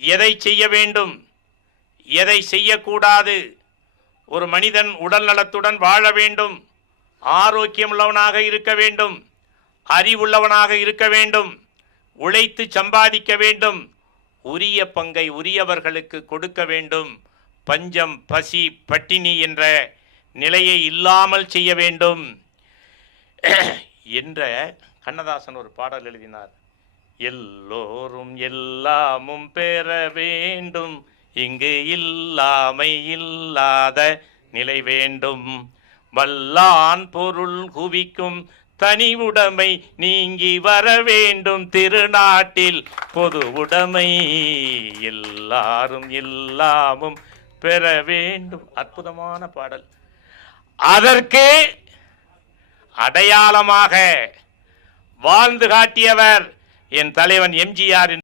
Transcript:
எதை செய்ய வேண்டும், எதை செய்யக்கூடாது, ஒரு மனிதன் உடல் நலத்துடன் வாழ வேண்டும், ஆரோக்கியம் உள்ளவனாக இருக்க வேண்டும், அறிவுள்ளவனாக இருக்க வேண்டும், உழைத்து சம்பாதிக்க வேண்டும், உரிய பங்கை உரியவர்களுக்கு கொடுக்க வேண்டும், பஞ்சம் பசி பட்டினி என்ற நிலையை இல்லாமல் செய்ய வேண்டும் என்ற கண்ணதாசன் ஒரு பாடல் எழுதினார். எல்லோரும் எல்லாமும் பெற வேண்டும், இங்கு இல்லாமை இல்லாத நிலை வேண்டும், வல்லான் பொருள் குவிக்கும் தனி உடைமை நீங்கி வர வேண்டும், திருநாட்டில் பொது உடைமை, எல்லாரும் எல்லாமும் பெற வேண்டும். அற்புதமான பாடல். அதற்கு அடையாளமாக வாழ்ந்து காட்டியவர் என் தலைவன் எம்ஜிஆர்.